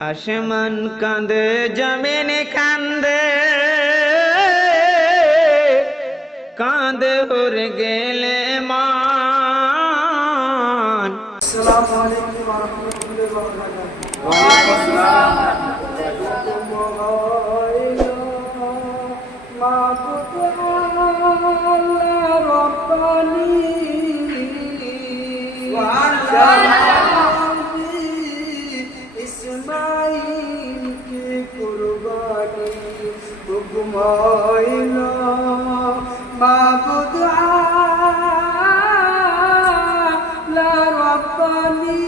আসমান কাঁদে জমিন কান্দে, কাঁদে উড়ে গেলে মান। আসসালামু আলাইকুম ওয়া রাহমাতুল্লাহি ওয়া বারাকাতুহু। ওয়া আলাইকুম আসসালাম। মাবুদ আল্লাহ রব্বানি ইসমাইল কি কুরবানি হুকুম হইলো মাবুদ আল্লাহ রব্বানি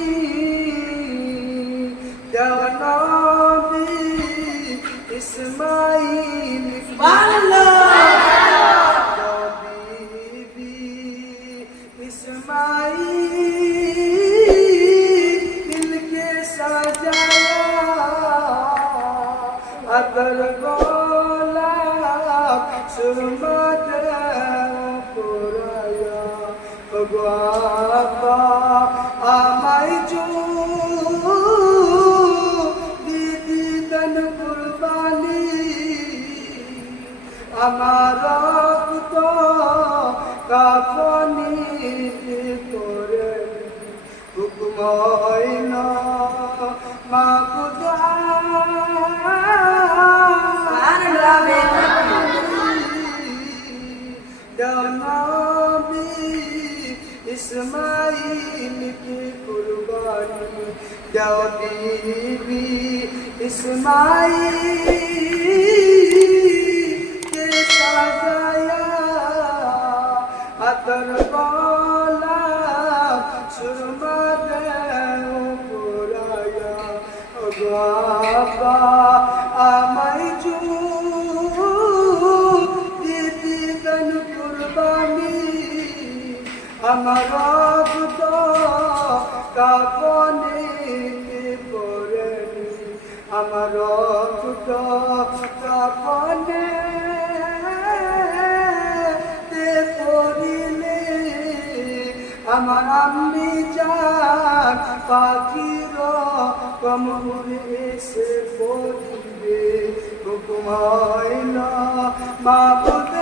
নবী ইসমাইল নবী ইসমাইল দিলকে সাজায়া আদর গোলাপ সুরমা পুরায়া ভগবান আমায় দিদি তন কুরবানি আমার তো কাফনি করে হুকুম হইল মাবুদ নবী ইসমাইল কি কুরবানি দাও বিবি ইসমাইল কে সাজায়া আতর গোলাপ সুরমা দেও পুরায়া বাবা আমায় দিদি তন কুরবানি আমার তো কাপনে পরে আমার তো কাপনে পড়িলে আমার আম্মি যান পাখির কমরে এসে পড়িবে হুকুম হইল মাবুদ